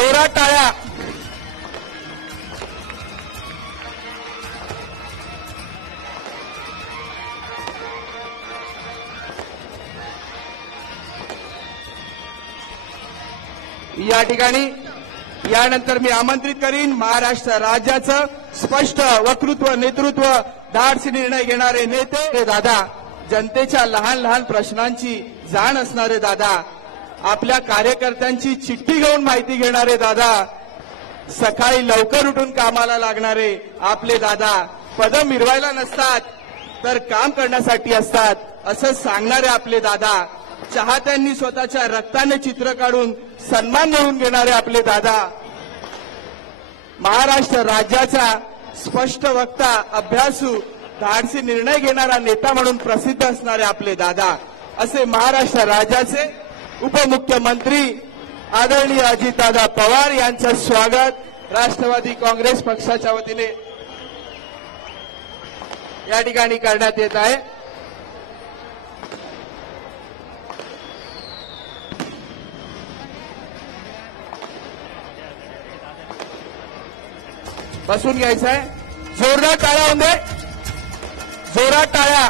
जोरात टाळ्या. या ठिकाणी यानंतर मी आमंत्रित करीन महाराष्ट्र राज्याचं स्पष्ट वक्तृत्व नेतृत्व धाडसी निर्णय घेणारे नेते दादा, जनतेच्या लहान लहान प्रश्नांची जाण असणारे दादा, आपल्या कार्यकर्त्यांची चिठ्ठी घेऊन माहिती घेणारे दादा, सकाळी लवकर उठून कामाला लागणारे आपले दादा, पदं मिरवायला नसतात तर काम करण्यासाठी असतात असं सांगणारे आपले दादा, चाहत्यांनी स्वतःच्या रक्ताने चित्र काढून सन्मान मिळवून घेणारे आपले दादा, महाराष्ट्र राज्याचा स्पष्ट वक्ता, अभ्यासू, धाडसी निर्णय घेणारा नेता म्हणून प्रसिद्ध असणारे आपले दादा, असे महाराष्ट्र राज्याचे उपमुख्यमंत्री आदरणीय अजितदादा पवार यांचं स्वागत राष्ट्रवादी काँग्रेस पक्षाच्या वतीने या ठिकाणी करण्यात येत आहे. बसून घ्यायचं आहे. जोरदार टाळ्या होऊन दे, जोरात टाळ्या.